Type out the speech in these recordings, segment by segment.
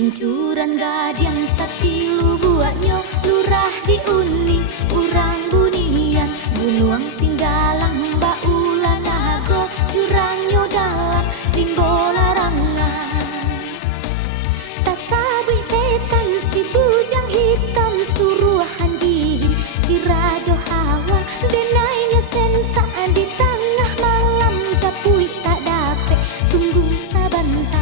Pincuran gadang satilu buatnya lurah di uni urang bunian bunuang singgalang baulan nago jurangnya dalam limbo larangan tak sabi setan si bujang hitam suruhan jin si rajo hawa denainya senta di tengah malam capui tak dapet tunggu sabantar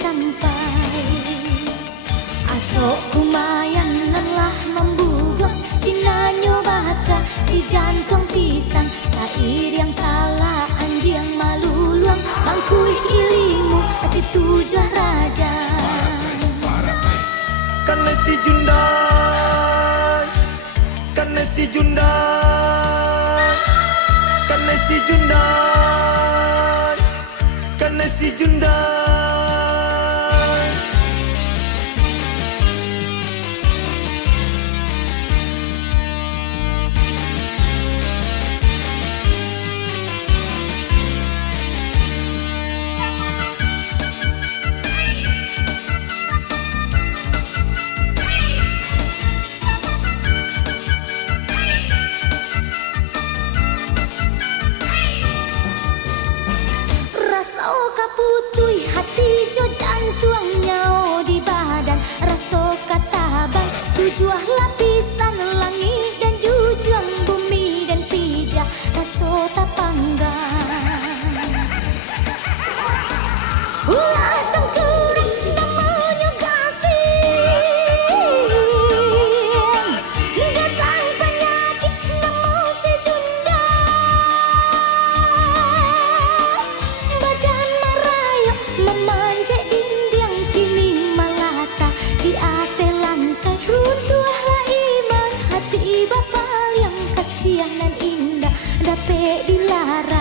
sampai asok kumayan lelah membubuh sinanyo bata si jantung pisang sair yang salah anjing malu luang bangkui ilimu si tujuh raja karena si Jundan karena si Jundan karena si Jundan karena si Jundan. Putui hati jo jantung nyao di badan raso katabang tujuh lapisan langit dan jujung bumi dan pija raso tapanggang ulah tengkurang namanya gasing datang penyakit namo si Junda badan memanjat dinding kini malata di atas lantai runtuhlah iman hati bapa yang kasihan dan indah dapat dilarang.